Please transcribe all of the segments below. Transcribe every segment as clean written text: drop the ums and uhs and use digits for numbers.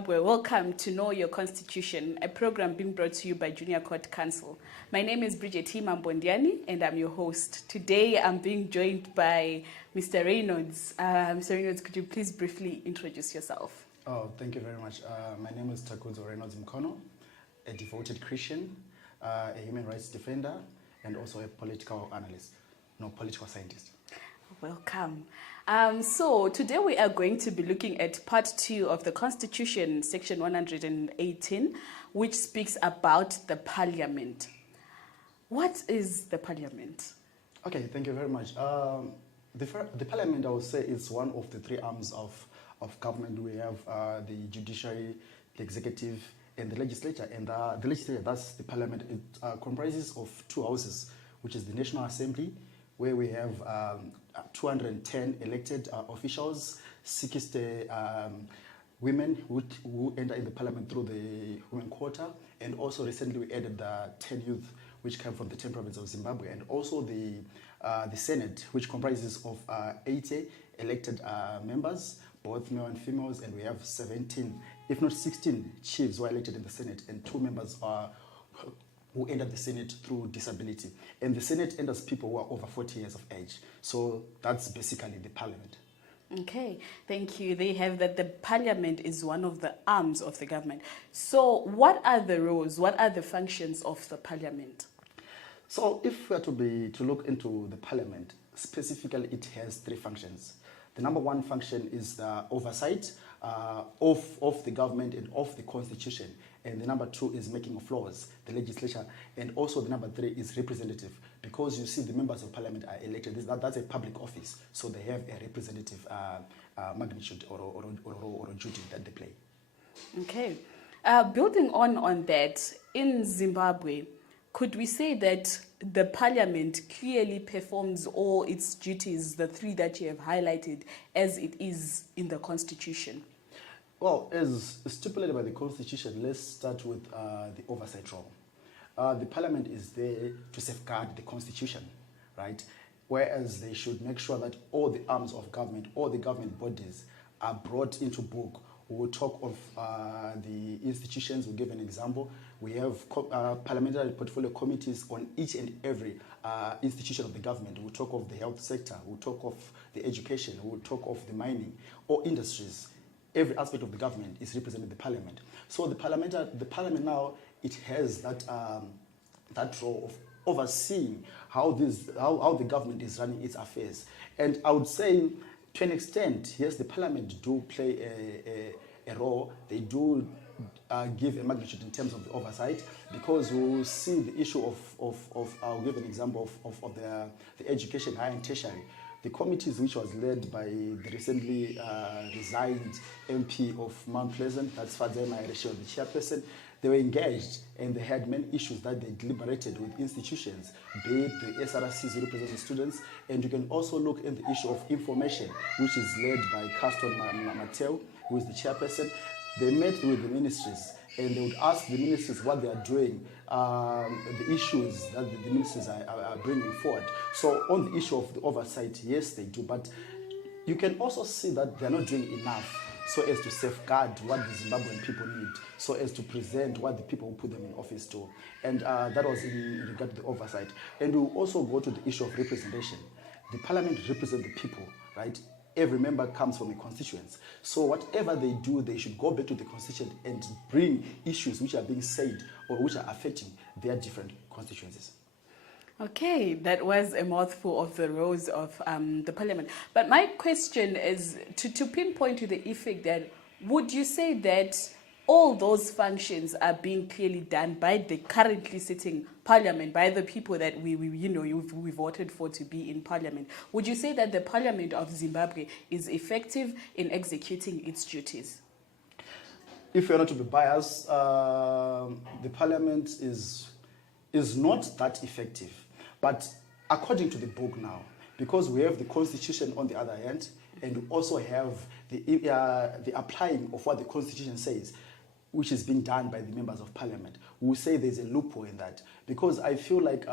Zimbabwe. Welcome to Know Your Constitution, a program being brought to you by Junior Court Council. My name is Bridget Mbondiani and I'm your host. Today I'm being joined by Mr. Reynolds. Mr. Reynolds, could you please briefly introduce yourself? Oh, thank you very much. My name is Takuzo Reynolds Mkono, a devoted Christian, a human rights defender, and also a political scientist. Welcome. So today we are going to be looking at part 2 of the Constitution, section 118, which speaks about the parliament. What is the parliament? Okay, thank you very much. The parliament, I would say, is one of the three arms of government. We have the judiciary, the executive, and the legislature. And the legislature, that's the parliament, it comprises of two houses, which is the National Assembly, where we have 210 elected officials, 60 women who enter in the parliament through the women quota, and also recently we added the 10 youth which come from the 10 provinces of Zimbabwe, and also the Senate, which comprises of 80 elected members, both male and females, and we have 17, if not 16 chiefs who are elected in the Senate, and 2 members who enter the Senate through disability. And the Senate enters people who are over 40 years of age. So that's basically the parliament. Okay, thank you. They have that the parliament is one of the arms of the government. So what are the roles, what are the functions of the parliament? So if we are to look into the parliament, specifically it has 3 functions. The number 1 function is the oversight of the government and of the constitution. And the number 2 is making of laws, the legislature. And also the number 3 is representative, because you see the members of parliament are elected. That's a public office, so they have a representative magnitude or duty that they play. Okay. Building on that, in Zimbabwe, could we say that the parliament clearly performs all its duties, the 3 that you have highlighted, as it is in the constitution? Well, as stipulated by the Constitution, let's start with the oversight role. The Parliament is there to safeguard the Constitution, right? Whereas they should make sure that all the arms of government, all the government bodies are brought into book. We will talk of the institutions. We'll give an example. We have parliamentary portfolio committees on each and every institution of the government. We'll talk of the health sector. We'll talk of the education. We'll talk of the mining or industries. Every aspect of the government is represented in the parliament. So the parliament now, it has that role of overseeing how the government is running its affairs. And I would say, to an extent, yes, the parliament do play a role. They do give a magnitude in terms of the oversight, because we will see the issue of I'll give an example of the education, higher and tertiary. The committees, which was led by the recently resigned MP of Mount Pleasant, that's Fadzai Maheresho, the chairperson, they were engaged and they had many issues that they deliberated with institutions, be it the SRCs who represent the students, and you can also look at the issue of information, which is led by Caston Mateo, who is the chairperson. They met with the ministries and they would ask the ministries what they are doing, the issues that the ministries are bringing forward. So on the issue of the oversight, yes, they do, but you can also see that they're not doing enough so as to safeguard what the Zimbabwean people need, so as to present what the people who put them in office do. And that was in regard to the oversight. And we'll also go to the issue of representation. The parliament represents the people, right? Every member comes from a constituency. So whatever they do, they should go back to the constituent and bring issues which are being said or which are affecting their different constituencies. Okay, that was a mouthful of the roles of the parliament. But my question is to pinpoint to the effect that, would you say that all those functions are being clearly done by the currently sitting parliament, by the people that we voted for to be in parliament? Would you say that the parliament of Zimbabwe is effective in executing its duties? If you're not to be biased, the parliament is not that effective. But according to the book now, because we have the constitution on the other hand, and we also have the applying of what the constitution says, which is being done by the members of parliament, we will say there's a loophole in that. Because I feel like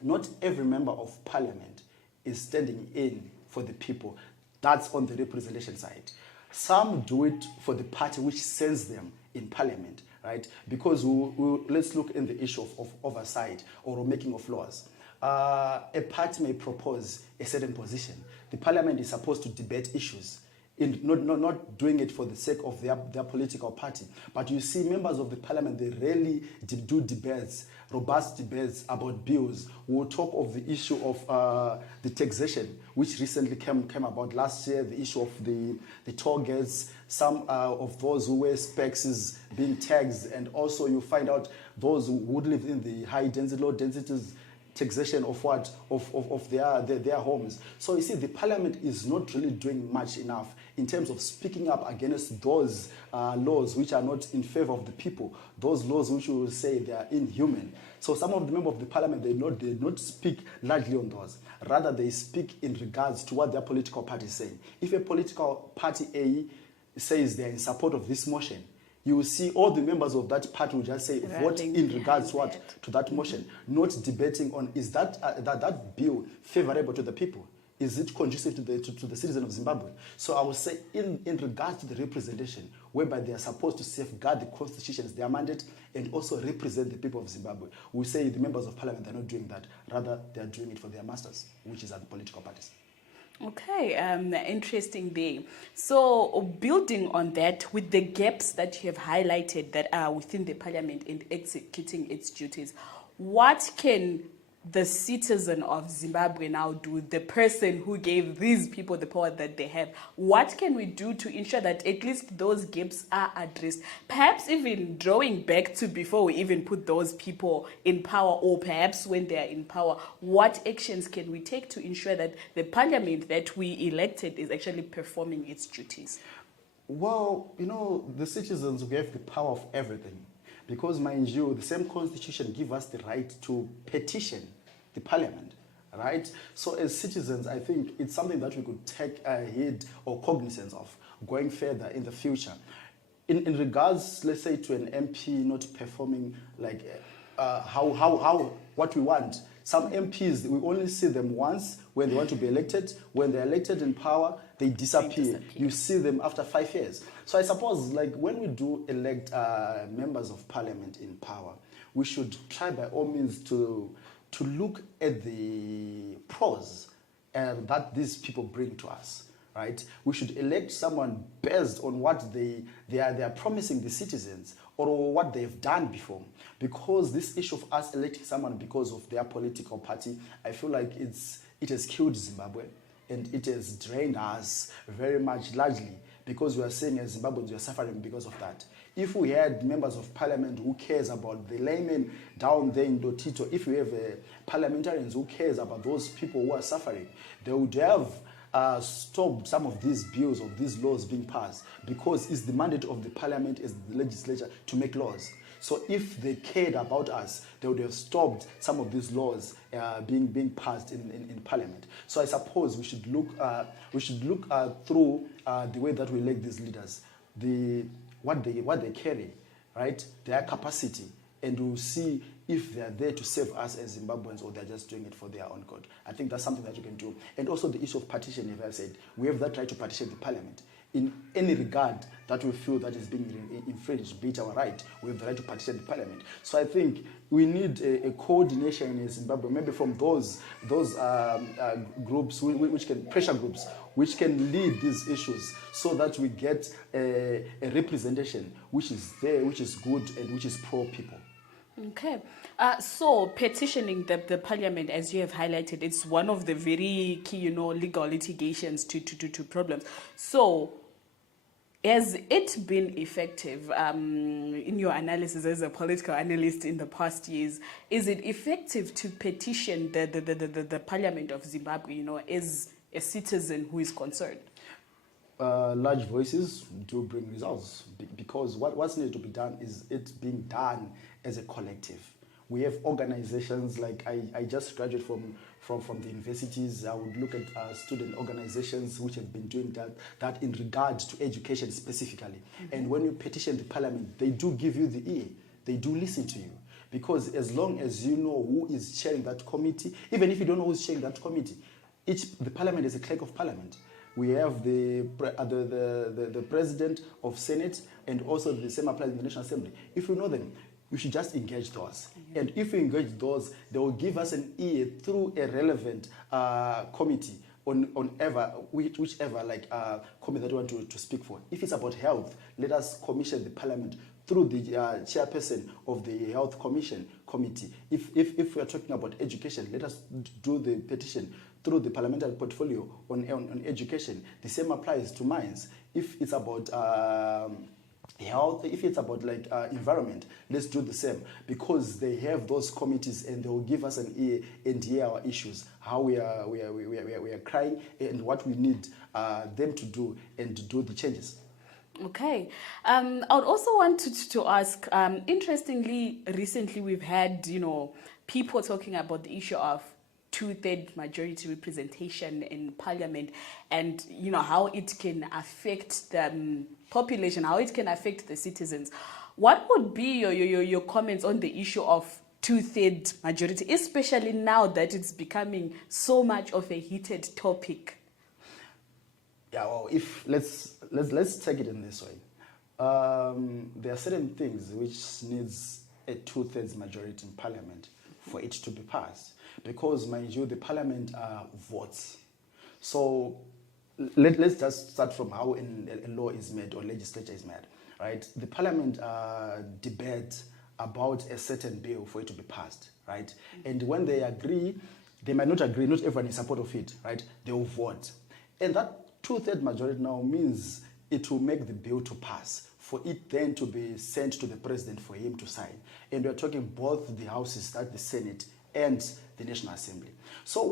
not every member of parliament is standing in for the people. That's on the representation side. Some do it for the party which sends them in parliament, right? Because let's look in the issue of oversight or making of laws. A party may propose a certain position. The parliament is supposed to debate issues, not doing it for the sake of their political party. But you see, members of the parliament, they rarely do debates, robust debates about bills. We'll talk of the issue of the taxation, which recently came about last year, the issue of the toll gates, some of those who wear specs is being taxed, and also you find out those who would live in the high density, low densities, taxation of what of their homes. So you see, the parliament is not really doing much enough in terms of speaking up against those laws which are not in favor of the people, those laws which we will say they are inhuman. So some of the members of the parliament, they not speak largely on those. Rather, they speak in regards to what their political party is saying. If a political party A says they're in support of this motion, you will see all the members of that party will just say vote in regards to what, to that motion, not debating on is that bill favorable to the people, is it conducive to the citizen of Zimbabwe. So I would say in regards to the representation, whereby they are supposed to safeguard the constitutions, their mandate, and also represent the people of Zimbabwe, we say the members of parliament are not doing that. Rather, they are doing it for their masters, which is the political parties. Okay, interesting there. So building on that, with the gaps that you have highlighted that are within the parliament in executing its duties, what can the citizen of Zimbabwe now do, the person who gave these people the power that they have? What can we do to ensure that at least those gaps are addressed? Perhaps even drawing back to before we even put those people in power, or perhaps when they are in power, what actions can we take to ensure that the parliament that we elected is actually performing its duties? Well, the citizens, we have the power of everything. Because, mind you, the same constitution gives us the right to petition the parliament, right? So as citizens, I think it's something that we could take a heed or cognizance of going further in the future. In regards, let's say, to an MP not performing like what we want. Some MPs, we only see them once when they want to be elected. When they're elected in power, they disappear. You see them after 5 years. So I suppose, like, when we do elect members of parliament in power, we should try by all means to look at the pros that these people bring to us, right? We should elect someone based on what they are promising the citizens or what they've done before. Because this issue of us electing someone because of their political party, I feel like it has killed Zimbabwe, and it has drained us very much, largely because we are saying as Zimbabweans we are suffering because of that. If we had members of parliament who cares about the laymen down there in Lotito, if we have parliamentarians who cares about those people who are suffering, they would have stopped some of these bills, of these laws being passed, because it's the mandate of the parliament as the legislature to make laws. So if they cared about us, they would have stopped some of these laws being passed in parliament. So I suppose we should look through the way that we elect these leaders, what they carry, right? Their capacity, and we'll see if they are there to save us as Zimbabweans or they're just doing it for their own good. I think that's something that you can do. And also the issue of partition, as I said, we have that right to partition the parliament. In any regard that we feel that is being infringed, be it our right, we have the right to partition the parliament. So I think we need a coordination in Zimbabwe, maybe from those groups, which can pressure groups, which can lead these issues, so that we get a representation which is there, which is good, and which is pro-people. Okay. So petitioning the parliament, as you have highlighted, it's one of the very key, legal litigations to problems. So has it been effective in your analysis as a political analyst in the past years? Is it effective to petition the parliament of Zimbabwe, as a citizen who is concerned? Large voices do bring results, because what's needed to be done is it being done as a collective. We have organizations like I just graduated from the universities. I would look at student organizations which have been doing that in regard to education specifically. Mm-hmm. And when you petition the parliament, they do give you the ear. They do listen to you. Because as long as you know who is chairing that committee, even if you don't know who's chairing that committee, the parliament is a clerk of parliament. we have the president of Senate, and also the same applies in the National Assembly. If you know them, we should just engage those. And if we engage those, they will give us an ear through a relevant committee on whichever committee that you want to speak for. If it's about health, let us commission the parliament through the chairperson of the Health Committee. If we are talking about education, let us do the petition through the parliamentary portfolio on education. The same applies to mines. If it's about health, if it's about environment, let's do the same, because they have those committees and they will give us an ear and hear our issues, how we are crying, and what we need them to do and to do the changes. Okay. I would also want to ask, interestingly, recently we've had, people talking about the issue of two-third majority representation in parliament, and, how it can affect the population, how it can affect the citizens. What would be your comments on the issue of two-third majority, especially now that it's becoming so much of a heated topic? Yeah, well, if let's take it in this way. There are certain things which needs a two-thirds majority in parliament for it to be passed, because, mind you, the parliament votes. So let's just start from how a law is made or legislature is made, right? The parliament debates about a certain bill for it to be passed, right? Mm-hmm. And when they agree, they might not agree, not everyone is in support of it, right? They will vote. And that two-third majority now means it will make the bill to pass, for it then to be sent to the president for him to sign. And we're talking both the houses, that the Senate and the National Assembly. So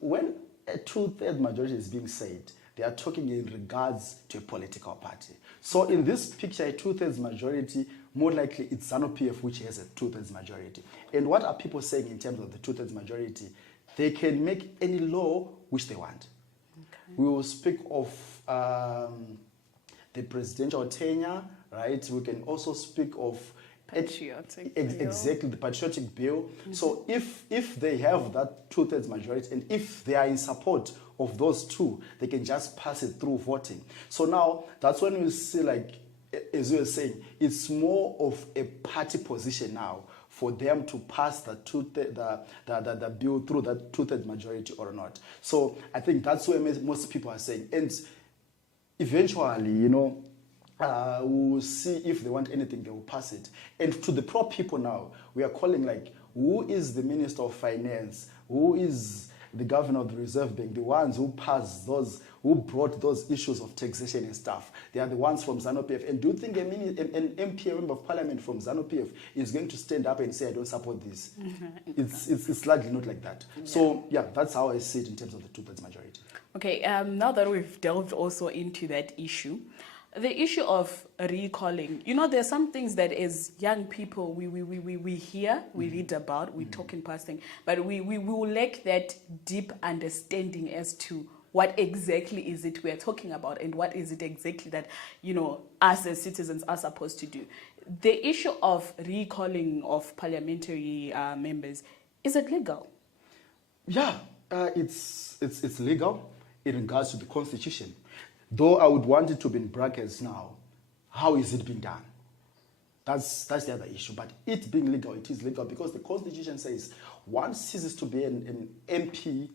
when a two-third majority is being said, they are talking in regards to a political party. So in this picture, a two-thirds majority, more likely it's ZANU-PF which has a two-thirds majority. And what are people saying in terms of the two-thirds majority? They can make any law which they want. We will speak of the presidential tenure, right? We can also speak of exactly the patriotic bill. Mm-hmm. So if they have that two-thirds majority, and if they are in support of those two, they can just pass it through voting. So now that's when we see, as you were saying, it's more of a party position now for them to pass the bill through that two-thirds majority or not. So I think that's where most people are saying. And eventually, we'll see if they want anything, they will pass it. And to the pro people now, we are calling who is the Minister of Finance? Who is the Governor of the Reserve Bank? The ones who passed those, who brought those issues of taxation and stuff. They are the ones from ZANU-PF. And do you think an MP, a member of parliament from ZANU-PF, is going to stand up and say, I don't support this? Mm-hmm. It's largely not like that. Yeah. So, yeah, that's how I see it in terms of the two-thirds majority. Okay, now that we've delved also into that issue, the issue of recalling, there are some things that as young people we hear, we read about, we talk in passing, but we will lack that deep understanding as to what exactly is it we're talking about and what is it exactly that, us as citizens are supposed to do. The issue of recalling of parliamentary members, is it legal? Yeah, it's legal in regards to the Constitution. Though I would want it to be in brackets now. How is it being done? That's the other issue. But it being legal, it is legal because the Constitution says one ceases to be an MP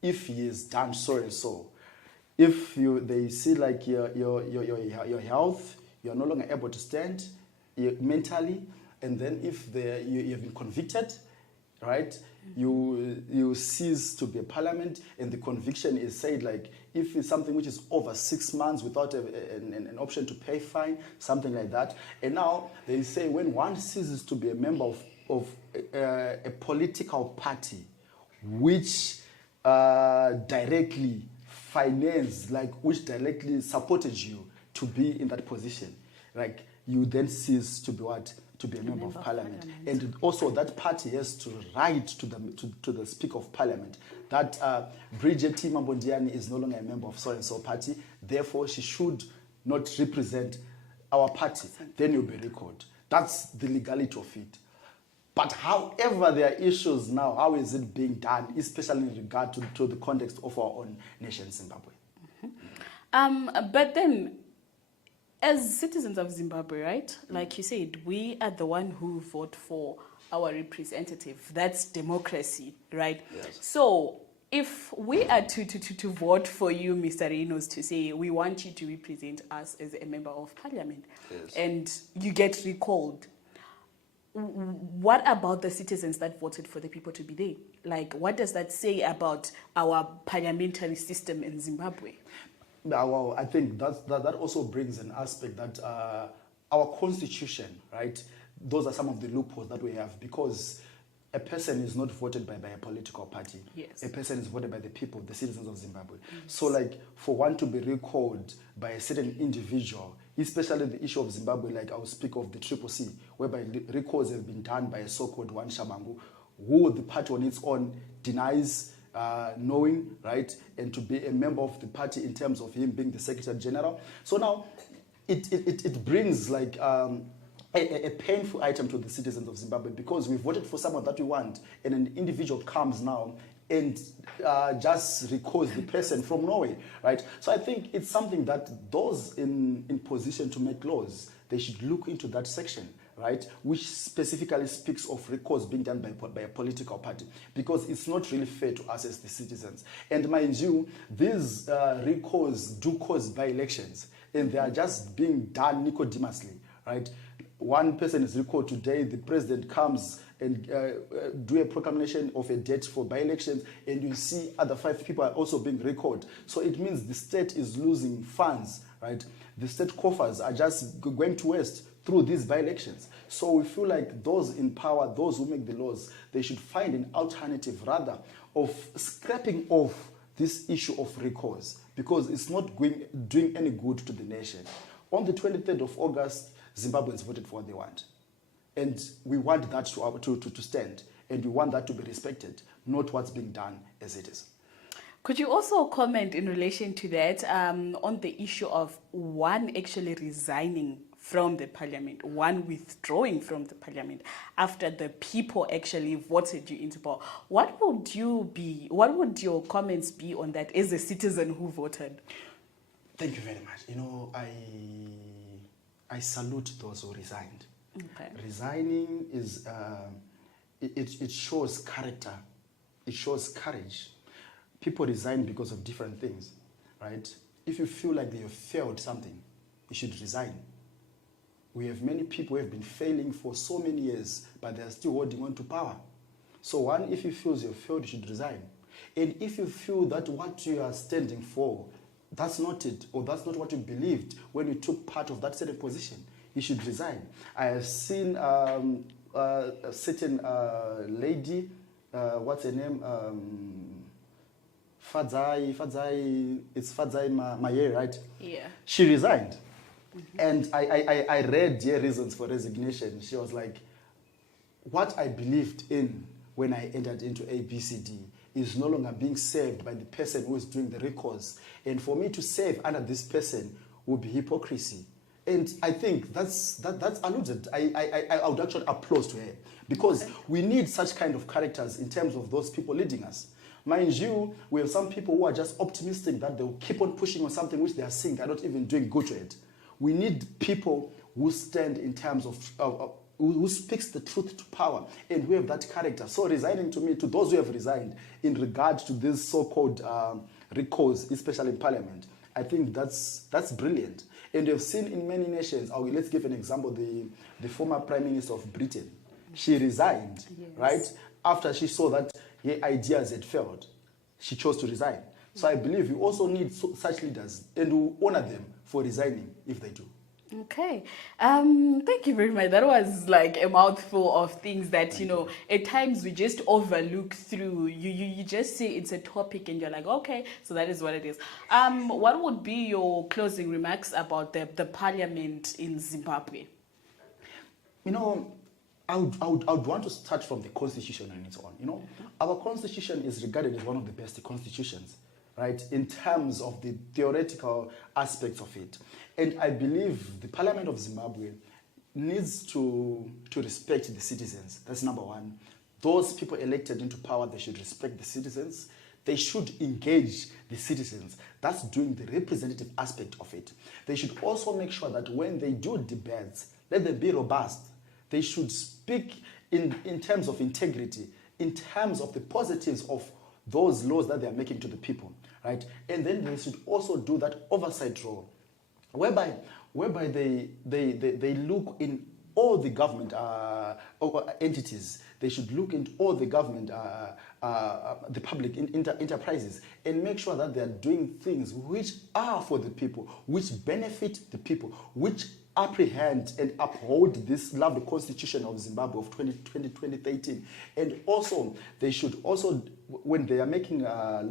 if he has done so and so. If they see your health, you are no longer able to stand mentally, and then if you have been convicted, right? You cease to be a parliament, and the conviction is said if it's something which is over 6 months without an option to pay fine, something like that. And now they say when one ceases to be a member of a political party which directly financed, which directly supported you to be in that position, you then cease to be what? To be a member of parliament. And also that party has to write to the Speaker of Parliament that Bridget Mambondiani is no longer a member of so-and-so party, therefore she should not represent our party. Then you'll be recalled. That's the legality of it. But however there are issues now, how is it being done, especially in regard to the context of our own nation, Zimbabwe? Mm-hmm. But then, as citizens of Zimbabwe, right? Like you said, we are the one who vote for our representative. That's democracy, right? Yes. So if we are to vote for you, Mr. Reynolds, to say we want you to represent us as a member of parliament, Yes. and you get recalled, what about the citizens that voted for the people to be there? Like, what does that say about our parliamentary system in Zimbabwe? Well, I think that also brings an aspect that our constitution, right? Those are some of the loopholes that we have, because a person is not voted by a political party. Yes. A person is voted by the people, the citizens of Zimbabwe. Yes. So, like, for one to be recalled by a certain individual, especially the issue of Zimbabwe, like I'll speak of the CCC, whereby recalls have been done by a so-called one Shabangu, who the party on its own denies knowing, right, and to be a member of the party in terms of him being the Secretary General. So now it brings like a painful item to the citizens of Zimbabwe, because we voted for someone that we want, and an individual comes now and just recalls the person from Norway, right? So I think it's something that those in position to make laws, they should look into that section, right, which specifically speaks of recalls being done by a political party, because it's not really fair to us as the citizens. And mind you, these recalls do cause by-elections, and they are just being done nicodemously, right? One person is recalled today, the president comes and do a proclamation of a date for by-elections, and you see other 5 people are also being recalled. So it means the state is losing funds, right? The state coffers are just going to waste through these by-elections. So we feel like those in power, those who make the laws, they should find an alternative rather of scrapping off this issue of recalls, because it's not doing any good to the nation. On the 23rd of August, Zimbabweans voted for what they want. And we want that to stand, and we want that to be respected, not what's being done as it is. Could you also comment in relation to that on the issue of one actually resigning from the parliament, one withdrawing from the parliament after the people actually voted you into power? What would your comments be on that as a citizen who voted? Thank you very much. You know, I salute those who resigned. Okay. Resigning is it shows character, it shows courage. People resign because of different things, right? If you feel like they have failed something, you should resign. We have many people who have been failing for so many years, but they are still holding on to power. So one, if you feel you have failed, you should resign. And if you feel that what you are standing for, that's not it, or that's not what you believed when you took part of that certain position, you should resign. I have seen a certain lady, what's her name? Fadzai, it's Fadzai Maye, right? Yeah. She resigned. Mm-hmm. And I read her reasons for resignation. She was like, what I believed in when I entered into ABCD is no longer being served by the person who is doing the recalls. And for me to serve under this person would be hypocrisy. And I think that's alluded. I would actually applaud to her, because we need such kind of characters in terms of those people leading us. Mind you, we have some people who are just optimistic that they'll keep on pushing on something which they are seeing they're not even doing good to it. We need people who stand in terms of who speaks the truth to power, and who have that character. So resigning, to me, to those who have resigned in regard to these so-called recalls, especially in parliament, I think that's brilliant. And you've seen in many nations, let's give an example, the former Prime Minister of Britain. She resigned, yes, right? After she saw that her ideas had failed, she chose to resign. So I believe you also need such leaders, and we honor them for resigning if they do. Okay. Thank you very much. That was like a mouthful of things that, you know, at times we just overlook through. You just say it's a topic and you're like, okay, so that is what it is. What would be your closing remarks about the parliament in Zimbabwe? You know, I would want to start from the constitution on its own. You know, our constitution is regarded as one of the best constitutions, right, in terms of the theoretical aspects of it. And I believe the Parliament of Zimbabwe needs to respect the citizens. That's number one. Those people elected into power, they should respect the citizens. They should engage the citizens. That's doing the representative aspect of it. They should also make sure that when they do debates, let them be robust. They should speak in terms of integrity, in terms of the positives of those laws that they are making to the people, right? And then they should also do that oversight role, whereby they look in all the government entities. They should look into all the government, the public enterprises, and make sure that they are doing things which are for the people, which benefit the people, which apprehend and uphold this lovely constitution of Zimbabwe of 2013. And also, they should also, when they are making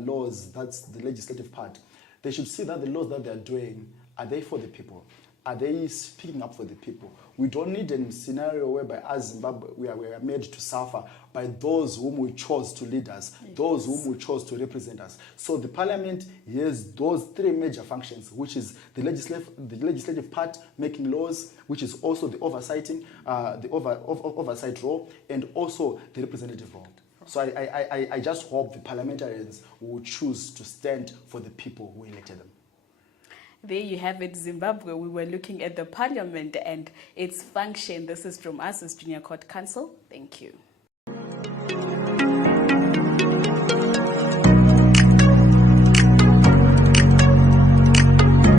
laws, that's the legislative part, they should see that the laws that they are doing, are they for the people? Are they speaking up for the people? We don't need a scenario whereby as Zimbabwe we are made to suffer by those whom we chose to lead us, yes, those whom we chose to represent us. So the parliament has those three major functions, which is the legislative part, making laws, which is also the oversight role, and also the representative role. So I just hope the parliamentarians will choose to stand for the people who elected them. There you have it, Zimbabwe. We were looking at the parliament and its function. This is from us as Junior Court Counsel. Thank you.